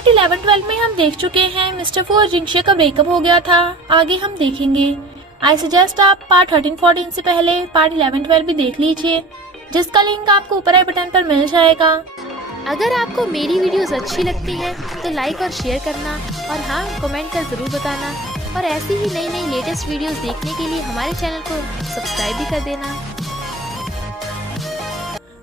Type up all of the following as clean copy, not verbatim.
Part 11-12 में हम देख चुके हैं मिस्टर फू और जिंगशे का ब्रेकअप हो गया था। आगे हम देखेंगे। आई सजेस्ट आप पार्ट 13-14 से पहले पार्ट 11-12 भी देख लीजिए, जिसका लिंक आपको ऊपर आई बटन पर मिल जाएगा। अगर आपको मेरी वीडियोस अच्छी लगती हैं तो लाइक और शेयर करना और हाँ कमेंट कर ज़रूर बताना, और ऐसी ही नई नई लेटेस्ट वीडियोस देखने के लिए हमारे चैनल को सब्सक्राइब भी कर देना।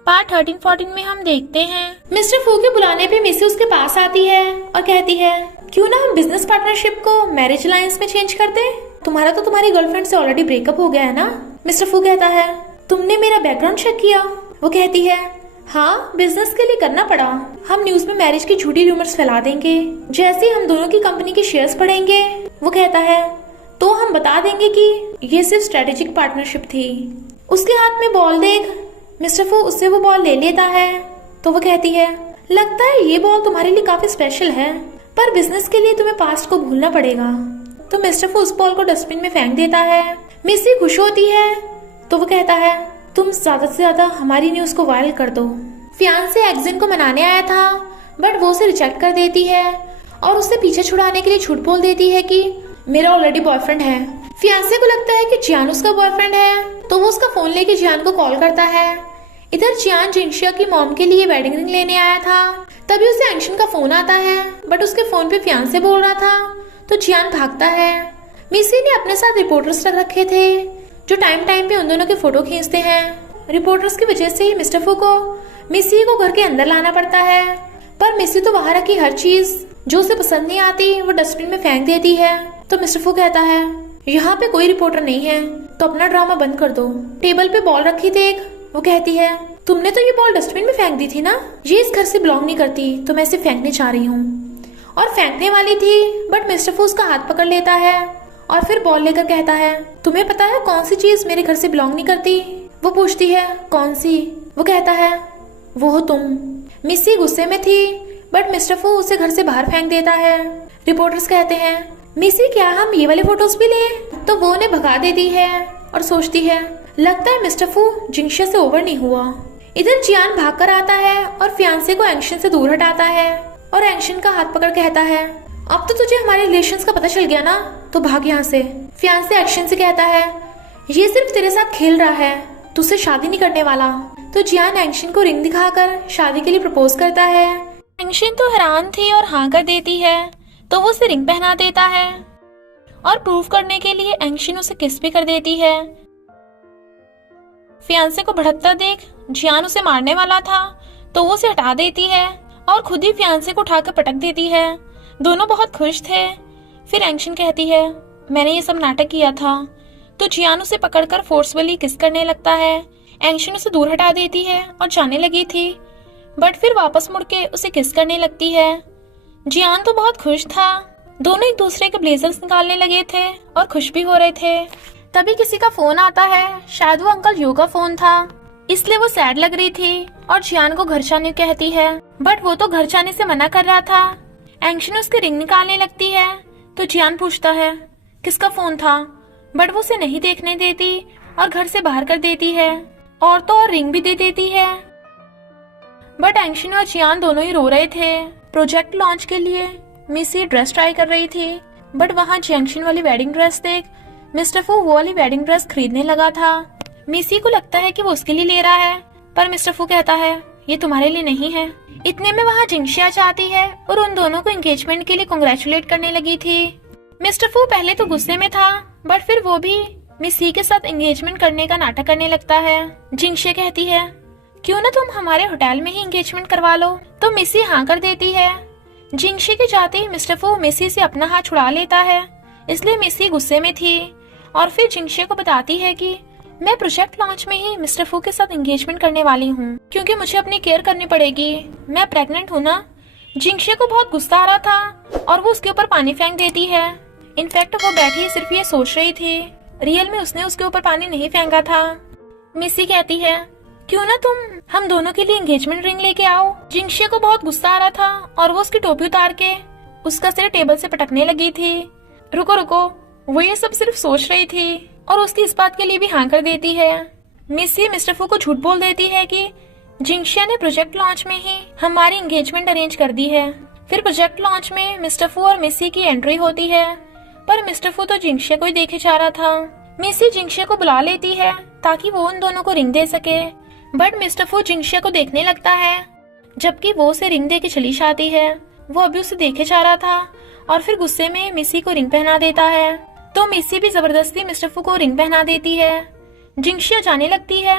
पार्ट 13-14 में हम देखते हैं मिस्टर फू के बुलाने पे मिसी उसके पास आती है और कहती है क्यों ना हम बिजनेस पार्टनरशिप को मैरिज अलायंस में चेंज कर दें। तुम्हारा तो तुम्हारी गर्लफ्रेंड से ऑलरेडी ब्रेकअप हो गया है ना। मिस्टर फू कहता है तुमने मेरा बैकग्राउंड चेक किया। वो कहती है हाँ, बिजनेस के लिए करना पड़ा। हम न्यूज में मैरिज की झूठी रूमर्स फैला देंगे। जैसे ही हम दोनों की कंपनी के शेयर्स पढ़ेंगे, वो कहता है तो हम बता देंगे कि ये सिर्फ स्ट्रेटेजिक पार्टनरशिप थी। उसके हाथ में बॉल देख मिस्टर फू उससे वो बॉल ले लेता है। तो वो कहती है लगता है ये बॉल तुम्हारे लिए काफी स्पेशल है, पर बिजनेस के लिए तुम्हें पास्ट को भूलना पड़ेगा। तो मिस्टर फू उस बॉल को डस्टबिन में फेंक देता है। मिसी खुश होती है। तो वो कहता है तुम ज्यादा से ज्यादा हमारी न्यूज को वायरल कर दो। फियांसे एक्जिन को मनाने आया था, बट वो उसे रिजेक्ट कर देती है और उससे पीछे छुड़ाने के लिए झूठ बोल देती है कि मेरा ऑलरेडी बॉयफ्रेंड है। फियांसे को लगता है कि जियान उसका बॉयफ्रेंड है, तो वो उसका फोन लेके जियान को कॉल करता है। इधर जियान जिंगशिया की मॉम के लिए वेडिंग रिंग लेने आया था, तभी उसे एंशन का फोन आता है, बट उसके फोन पे फियांसे बोल रहा था, तो जियान भागता है। मिसी ने अपने साथ रिपोर्टर्स रख रखे थे जो टाइम टाइम पे उन दोनों के फोटो खींचते हैं। रिपोर्टर्स की वजह से ही मिस्टर फू को मिसी को घर के अंदर लाना पड़ता है, पर मिसी तो बाहर की हर चीज जो उसे पसंद नहीं आती वो डस्टबिन में फेंक देती है। तो मिस्टर फू कहता है यहाँ पे कोई रिपोर्टर नहीं है, तो अपना ड्रामा बंद कर दो। टेबल पे बॉल रखी थी एक। वो कहती है तुमने तो ये बॉल डस्टबिन में फेंक दी थी ना, ये इस घर से बिलोंग नहीं करती, तो मैं इसे फेंकने चाह रही हूँ। और फेंकने वाली थी, बट मिस्टर फू उसका हाथ पकड़ लेता है और फिर बॉल लेकर कहता है तुम्हें पता है कौन सी चीज मेरे घर से बिलोंग नहीं करती। वो पूछती है कौन सी। वो कहता है वो हो तुम। मिसी गुस्से में थी, बट मिस्टर फू उसे घर से बाहर फेंक देता है। रिपोर्टर्स कहते हैं मिसी क्या हम ये वाले फोटोज भी लें, तो वो उन्हें भगा देती है और सोचती है लगता है मिस्टर फू जिंगशिया से ओवर नहीं हुआ। इधर जियान भाग कर आता है और फियांसे को एंशन से दूर हटाता है और एंशन का हाथ पकड़ कहता है अब तो तुझे हमारे रिलेशंस का पता चल गया ना, तो भाग यहाँ से। फियांसे एक्शन से कहता है ये सिर्फ तेरे साथ खेल रहा है, तुझसे शादी नहीं करने वाला। तो जियान एंशन को रिंग दिखाकर शादी के लिए प्रपोज करता है। एंशन तो हैरान थी और हाँ कर देती है, तो वो उसे रिंग पहना देता है और प्रूफ करने के लिए एंशन उसे किस भी कर देती है। फियांसे को भड़कता देख जियान उसे मारने वाला था, तो वो उसे हटा देती है और खुद ही फियांसे को उठाकर पटक देती है। दोनों बहुत खुश थे। फिर एंशन कहती है मैंने ये सब नाटक किया था। तो जियान उसे पकड़कर फोर्सफुली किस करने लगता है। एंशन उसे दूर हटा देती है और जाने लगी थी, बट फिर वापस मुड़ के उसे किस करने लगती है। जियान तो बहुत खुश था। दोनों एक दूसरे के ब्लेजर्स निकालने लगे थे और खुश भी हो रहे थे। तभी किसी का फोन आता है, शायद वो अंकल यू का फोन था, इसलिए वो सैड लग रही थी और जियान को घर जाने कहती है, बट वो तो घर जाने से मना कर रहा था। एंशन उसकी रिंग निकालने लगती है, तो जियान पूछता है किसका फोन था, बट वो उसे नहीं देखने देती और घर से बाहर कर देती है और तो और रिंग भी दे देती है। बट एंशन और जियान दोनों ही रो रहे थे। प्रोजेक्ट लॉन्च के लिए मिसी ड्रेस ट्राई कर रही थी, बट वहाँ जंक्शन वाली वेडिंग ड्रेस देख मिस्टर फू वो वाली वेडिंग ड्रेस खरीदने लगा था। मिसी को लगता है कि वो उसके लिए ले रहा है, पर मिस्टर फू कहता है ये तुम्हारे लिए नहीं है। इतने में वहाँ जिंगशिया जाती है और उन दोनों को एंगेजमेंट के लिए कांग्रेचुलेट करने लगी थी। मिस्टर फू पहले तो गुस्से में था, बट फिर वो भी मिसी के साथ एंगेजमेंट करने का नाटक करने लगता है। जिंगशिया कहती है क्यों ना तुम हमारे होटल में ही एंगेजमेंट करवा लो, तो मिसी हाँ कर देती है। जिंगशिया के जाते ही मिस्टर फू मिसी से अपना हाथ छुड़ा लेता है, इसलिए मिसी गुस्से में थी और फिर जिंगशिया को बताती है कि मैं प्रोजेक्ट लॉन्च में ही मिस्टर फू के साथ एंगेजमेंट करने वाली हूँ, क्योंकि मुझे अपनी केयर करनी पड़ेगी, मैं प्रेग्नेंट हूँ ना। जिंगशिया को बहुत गुस्सा आ रहा था और वो उसके ऊपर पानी फेंक देती है। इनफैक्ट वो बैठी सिर्फ ये सोच रही थी, रियल में उसने उसके ऊपर पानी नहीं फेंका था। मिसी कहती है क्यों ना तुम हम दोनों के लिए एंगेजमेंट रिंग लेके आओ। जिंगशिया को बहुत गुस्सा आ रहा था और वो उसकी टोपी उतार के उसका सिर टेबल से पटकने लगी थी। रुको रुको, वो ये सब सिर्फ सोच रही थी और उसकी इस बात के लिए भी हाँ कर देती है। मिसी मिस्टर फू को झूठ बोल देती है कि जिंगशिया ने प्रोजेक्ट लॉन्च में ही हमारी एंगेजमेंट अरेंज कर दी है। फिर प्रोजेक्ट लॉन्च में मिस्टर फू और मिसी की एंट्री होती है, पर मिस्टर फू तो जिंगशे को ही देखे जा रहा था। मिसी जिंगशे को बुला लेती है ताकि वो उन दोनों को रिंग दे सके, बट मिस्टर फू जिंगशे को देखने लगता है, जबकि वो उसे रिंग दे के चली जाती है। वो अभी उसे देखे जा रहा था और फिर गुस्से में मिसी को रिंग पहना देता है, तो मिसी भी जबरदस्ती मिस्टर फू को रिंग पहना देती है। जिंगशे जाने लगती है,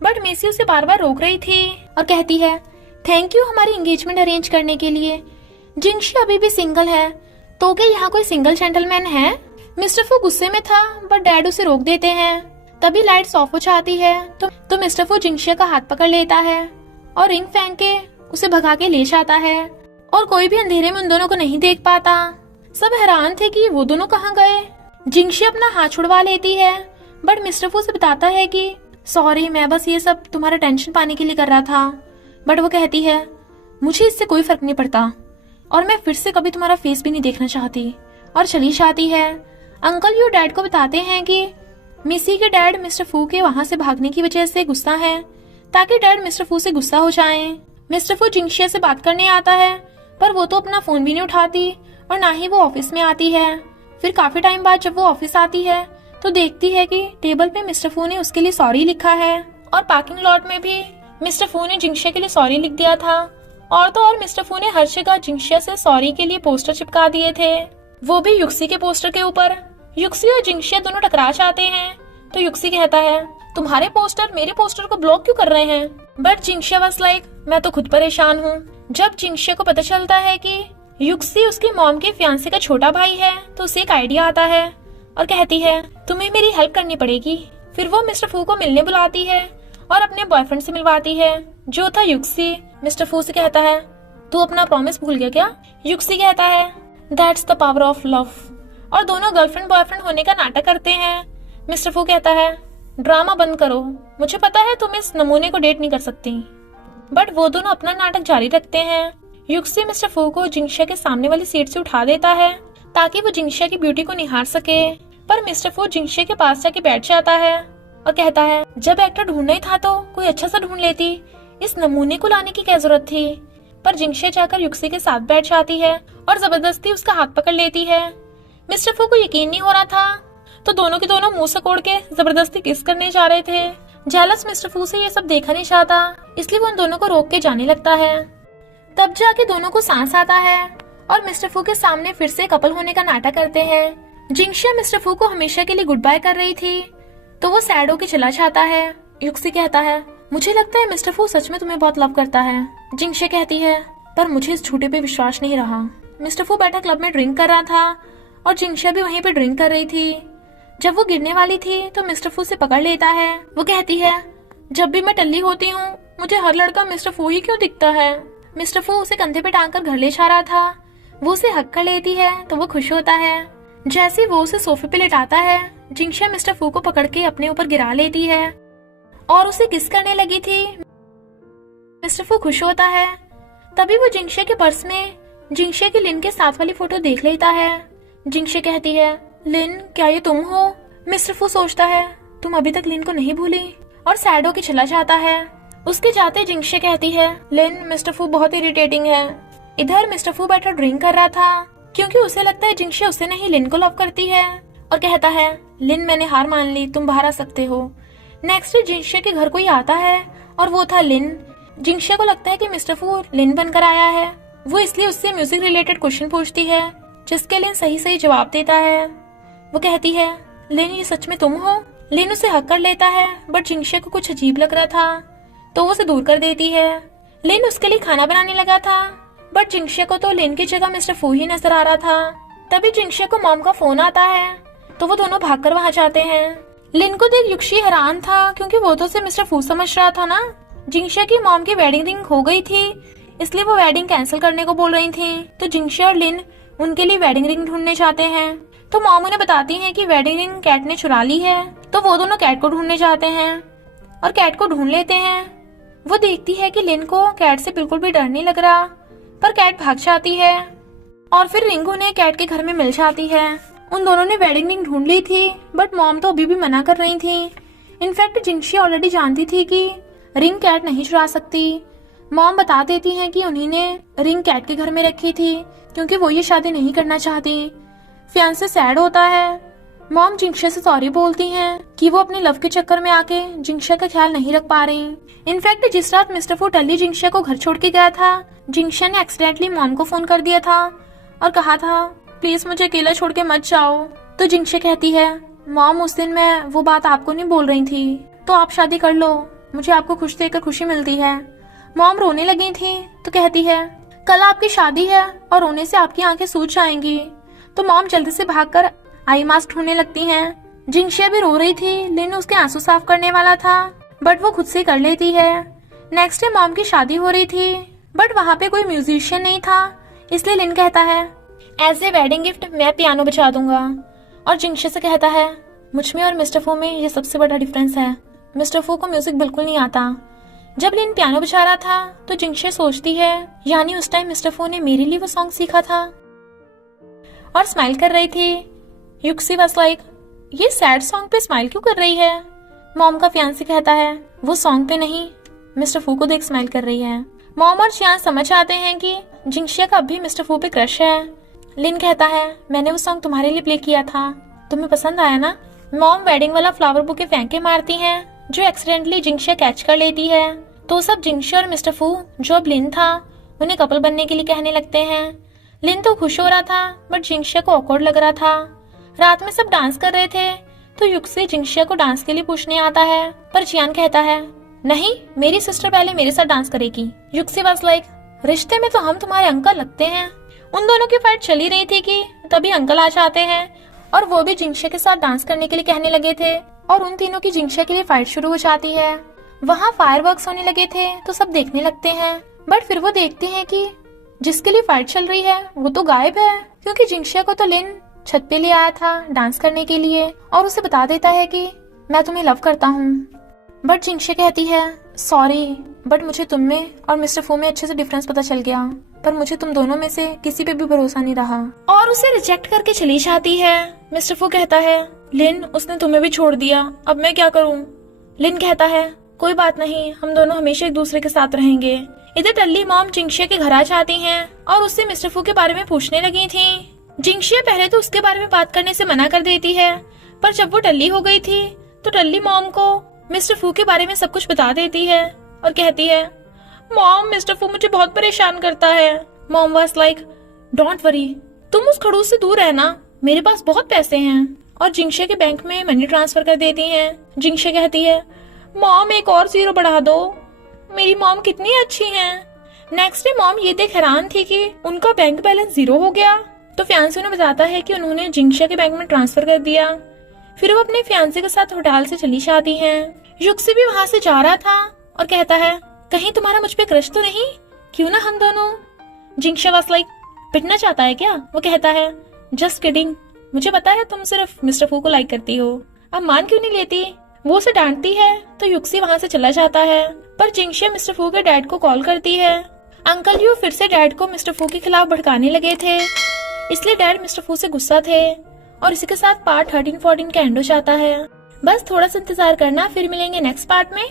बट मिसी उसे बार बार रोक रही थी और कहती है, थैंक यू हमारी एंगेजमेंट अरेंज करने के लिए। जिंगशे अभी भी सिंगल है, तो क्या यहाँ कोई सिंगल जेंटलमैन है? मिस्टर फू गुस्से में था, बट डैड उसे रोक देते हैं। तभी लाइट्स ऑफ हो जाती है, तो मिस्टर फू जिंगशे का हाथ पकड़ लेता है और रिंग फेंक के उसे भगा के ले जाता है, और कोई भी अंधेरे में उन दोनों को नहीं देख पाता। सब हैरान थे कि वो दोनों कहाँ गए। जिंगशे अपना हाथ छुड़वा लेती है, बट मिस्टर फू से बताता है कि सॉरी, मैं बस ये सब तुम्हारा टेंशन पाने के लिए कर रहा था। बट वो कहती है, मुझे इससे कोई फर्क नहीं पड़ता और मैं फिर से कभी तुम्हारा फेस भी नहीं देखना चाहती, और चली जाती है। अंकल यू डैड को बताते हैं कि मिसी के डैड मिस्टर फू के वहां से भागने की वजह से गुस्सा है, ताकि डैड मिस्टर फू से गुस्सा हो जाएं। मिस्टर फू जिंगशे से बात करने आता है, पर वो तो अपना फोन भी नहीं उठाती और ना ही वो ऑफिस में आती है। फिर काफी टाइम बाद जब वो ऑफिस आती है तो देखती है कि टेबल पे मिस्टर फू ने उसके लिए सॉरी लिखा है, और पार्किंग लॉट में भी मिस्टर फू ने जिंगशे के लिए सॉरी लिख दिया था। और तो और मिस्टर फू ने हर जगह जिंगशे से सॉरी के लिए पोस्टर चिपका दिए थे, वो भी युक्सी के पोस्टर के ऊपर। युक्सी और जिंगशे दोनों टकरा जाते हैं, तो युक्सी कहता है, तुम्हारे पोस्टर मेरे पोस्टर को ब्लॉक क्यों कर रहे हैं? बट जिंगशे वाज लाइक, मैं तो खुद परेशान हूँ। जब जिंगशे को पता चलता है कि युक्सी उसकी मॉम के फियांसे का छोटा भाई है, तो उसे एक आइडिया आता है और कहती है, तुम्हें मेरी हेल्प करनी पड़ेगी। फिर वो मिस्टर फू को मिलने बुलाती है और अपने बॉयफ्रेंड से मिलवाती है, जो था युक्सी। मिस्टर फू से कहता है, तू अपना प्रॉमिस भूल गया क्या? युक्सी कहता है, that's the power of love. और दोनों गर्लफ्रेंड बॉयफ्रेंड होने का नाटक करते हैं। मिस्टर फू कहता है, ड्रामा बंद करो, मुझे पता है तुम इस नमूने को डेट नहीं कर सकती। बट वो दोनों अपना नाटक जारी रखते हैं। युक्सी मिस्टर फू को जिंगशे के सामने वाली सीट से उठा देता है, ताकि वो जिंगशे की ब्यूटी को निहार सके। पर मिस्टर फू जिंगशे के पास जाके बैठ जाता है और कहता है, जब एक्टर ढूंढना ही था तो कोई अच्छा सा ढूंढ लेती, इस नमूने को लाने की क्या जरूरत थी? पर जिंगशे जाकर युक्सी के साथ बैठ जाती है और जबरदस्ती उसका हाथ पकड़ लेती है। मिस्टर फू को यकीन नहीं हो रहा था, तो दोनों के दोनों मुंह सकोड़ के जबरदस्ती किस करने जा रहे थे। जेलस मिस्टर फू से ये सब देखा नहीं चाहता, इसलिए वो उन दोनों को रोक के जाने लगता है। तब जाके दोनों को सांस आता है और मिस्टर फू के सामने फिर से कपल होने का नाटक करते हैं। जिंगशे मिस्टर फू को हमेशा के लिए गुड बाय कर रही थी, तो वो सैड होके चला जाता है। युक्सी कहता है, मुझे लगता है मिस्टर फू सच में तुम्हें बहुत लव करता है। जिंगशे कहती है, पर मुझे इस झूठे पे विश्वास नहीं रहा। मिस्टर फू बैठा क्लब में ड्रिंक कर रहा था और जिंगशे भी वहीं पे ड्रिंक कर रही थी। जब वो गिरने वाली थी तो मिस्टर फू से पकड़ लेता है। वो कहती है, जब भी मैं टल्ली होती हूँ मुझे हर लड़का मिस्टर फू ही क्यों दिखता है? मिस्टर फू उसे कंधे पे टांग कर घर ले जा रहा था। वो उसे हक कर लेती है तो वो खुश होता है। जैसे वो उसे सोफे पे लेटाता है, जिंगशे मिस्टर फू को पकड़ के अपने ऊपर गिरा लेती है और उसे किस करने लगी थी। मिस्टर फू खुश होता है। तभी वो जिंगशे के पर्स में जिंगशे की लिन के साथ वाली फोटो देख लेता है। जिंगशे कहती है, लिन क्या ये तुम हो? मिस्टर फू सोचता है, तुम अभी तक लिन को नहीं भूली, और सैड होके चला जाता है। उसके जाते जिंगशे कहती है, लिन मिस्टर फू बहुत इरिटेटिंग है। इधर मिस्टर फू बैठा ड्रिंक कर रहा था, क्योंकि उसे लगता है जिंगशे उसे नहीं लिन को लव करती है, और कहता है, लिन मैंने हार मान ली, तुम बाहर आ सकते हो। नेक्स्ट डे जिंगशे के घर कोई आता है और वो था लिन। जिंगशे को लगता है कि मिस्टर फू लिन बनकर आया है। वो इसलिए उससे म्यूजिक रिलेटेड क्वेश्चन पूछती है, जिसके लिन सही सही जवाब देता है। वो कहती है, लिन ये सच में तुम हो? लिन उसे हक कर लेता है, बट जिंगशे को कुछ अजीब लग रहा था तो वो उसे दूर कर देती है। लिन उसके लिए खाना बनाने लगा था, बट जिंगशे को तो लिन की जगह मिस्टर फू ही नजर आ रहा था। तभी जिंगशे को मॉम का फोन आता है, तो वो दोनों भागकर वहां जाते हैं। लिन को देख युक्सी हैरान था, क्योंकि वो तो उसे मिस्टर फू समझ रहा था ना। जिंगशे की मॉम की वेडिंग रिंग खो गई थी, इसलिए वो वेडिंग कैंसिल करने को बोल रही थी। तो जिंगशे और लिन उनके लिए वेडिंग रिंग ढूंढने जाते हैं। तो मॉम उन्हें बताती है कि वेडिंग रिंग कैट ने चुरा ली है। तो वो दोनों कैट को ढूंढने जाते हैं और कैट को ढूंढ लेते हैं। वो देखती है कि लिन को कैट से बिल्कुल भी डर नहीं लग रहा, पर कैट भाग जाती है और फिर रिंग उन्हें कैट के घर में मिल जाती है। उन दोनों ने वेडिंग रिंग ढूंढ ली थी, बट मॉम तो अभी भी मना कर रही थी। इनफैक्ट जिंगशे ऑलरेडी जानती थी कि रिंग कैट नहीं चुरा सकती, मॉम बता देती हैं कि उन्हीं ने रिंग कैट के घर में रखी थी क्योंकि वो ये शादी नहीं करना चाहती। फियांसे सैड होता है। मॉम जिंक्शा से सॉरी बोलती हैं कि वो अपने लव के चक्कर में आके जिंक्शा का ख्याल नहीं रख पा रही। इनफैक्ट जिस रात मिस्टर फू टल्ली जिंक्शा को घर छोड़ के गया था, जिंक्शा ने एक्सीडेंटली मॉम को फोन कर दिया था और कहा था प्लीज मुझे अकेला छोड़ के मत जाओ। तो जिंक्शा कहती है मॉम उस दिन मैं वो बात आपको नहीं बोल रही थी, तो आप शादी कर लो, मुझे आपको खुश देखकर खुशी मिलती है। मॉम रोने लगी थी तो कहती है कल आपकी शादी है और रोने से आपकी आंखें सूज जाएंगी। तो मॉम जल्दी से भागकर आई मास्क ढूंढने लगती हैं। जिंक्शा भी रो रही थी। लिन उसके आंसू साफ करने वाला था बट वो खुद से कर लेती है। नेक्स्ट डे मॉम की शादी हो रही थी बट वहाँ पे कोई म्यूजिशियन नहीं था, इसलिए लिन कहता है एज ए वेडिंग गिफ्ट मैं पियानो बजा दूंगा। और जिंक्शा से कहता है मुझ में और मिस्टर फू में ये सबसे बड़ा डिफरेंस है, मिस्टर फू को म्यूजिक बिल्कुल नहीं आता। जब लिन पियानो बजा रहा था तो जिंक्शा सोचती है यानी उस टाइम मिस्टर फू ने मेरे लिए वो सॉन्ग सीखा था, और स्माइल कर रही थी। युक्सी वाज लाइक ये सैड सॉन्ग पे स्माइल क्यों कर रही है। मॉम का फियांसे कहता है वो सॉन्ग पे नहीं, मिस्टर फू को देख स्माइल कर रही है। मॉम और चियान समझ आते हैं कि जिंक्शा का अभी मिस्टर फू पे क्रश है। लिन कहता है मैंने वो सॉन्ग तुम्हारे लिए प्ले किया था, तुम्हें पसंद आया ना। मॉम वेडिंग वाला फ्लावर बुके फेंके मारती हैं जो एक्सीडेंटली जिंक्शा कैच कर लेती है। तो सब जिंक्शा और मिस्टर फू जो अब लिन था उन्हें कपल बनने के लिए कहने लगते हैं। लिन तो खुश हो रहा था बट जिंक्शा को ऑकवर्ड लग रहा था। रात में सब डांस कर रहे थे तो युक्सी जिंक्शा को डांस के लिए पूछने आता है, पर चियान कहता है नहीं मेरी सिस्टर पहले मेरे साथ डांस करेगी। युक्सी वाज लाइक रिश्ते में तो हम तुम्हारे अंकल लगते हैं। उन दोनों की फाइट चली रही थी कि तभी अंकल आ जाते हैं और वो भी जिंक्शा के साथ डांस करने के लिए कहने लगे थे और उन तीनों की जिंक्शा के लिए फाइट शुरू हो जाती है। वहाँ फायरवर्क्स होने लगे थे तो सब देखने लगते हैं बट फिर वो देखते हैं कि जिसके लिए फाइट चल रही है वो तो गायब है, क्योंकि जिंक्शा को तो लिन छत पे ले आया था डांस करने के लिए और उसे बता देता है कि मैं तुम्हें लव करता हूँ। बट जिंक्शा कहती है सॉरी बट मुझे तुम में और मिस्टर फू में अच्छे से डिफरेंस पता चल गया, पर मुझे तुम दोनों में से किसी पे भी भरोसा नहीं रहा, और उसे रिजेक्ट करके चली जाती है। मिस्टर फू कहता है लिन उसने तुम्हें भी छोड़ दिया, अब मैं क्या करूँ। लिन कहता है कोई बात नहीं, हम दोनों हमेशा एक दूसरे के साथ रहेंगे। इधर टल्ली मॉम जिंक्शा के घर आ जाती हैं और उससे मिस्टर फू के बारे में पूछने लगी थी। जिंक्शा पहले तो उसके बारे में बात करने से मना कर देती है, पर जब वो टल्ली हो गई थी तो टल्ली मॉम को मिस्टर फू के बारे में सब कुछ बता देती है और कहती है मॉम मिस्टर फू मुझे बहुत परेशान करता है। Mom was like don't worry, तुम उस खड़ूस से दूर रहना, मेरे पास बहुत पैसे हैं, और जिंक्शा के बैंक में मनी ट्रांसफर कर देती हैं। जिंक्शा कहती है मॉम एक और 0 बढ़ा दो, मेरी मॉम कितनी अच्छी हैं। नेक्स्ट डे मॉम ये देख हैरान थी कि उनका बैंक बैलेंस 0 हो गया। तो फियांसे उन्हें बताता है कि उन्होंने जिंक्शा के बैंक में ट्रांसफर कर दिया। फिर वो अपने फियांसे के साथ होटल से चली जाती हैं। युक्सी भी वहाँ से जा रहा था और कहता है कहीं तुम्हारा मुझ पे क्रश तो नहीं, क्यों ना हम दोनों। जिंक्शा वाज लाइक पिटना चाहता है क्या। वो कहता है जस्ट किडिंग, मुझे पता है तुम सिर्फ मिस्टर फू को लाइक करती हो, अब मान क्यों नहीं लेती। वो उसे डांटती है तो युक्सी वहाँ से चला जाता है, पर जिंक्शा मिस्टर फू के डैड को कॉल करती है। अंकल यू फिर से डैड को मिस्टर फू के खिलाफ भड़काने लगे थे, इसलिए डैड मिस्टर फू से गुस्सा थे। और इसी के साथ पार्ट 13-14 का एंड हो जाता है। बस थोड़ा सा इंतजार करना, फिर मिलेंगे नेक्स्ट पार्ट में।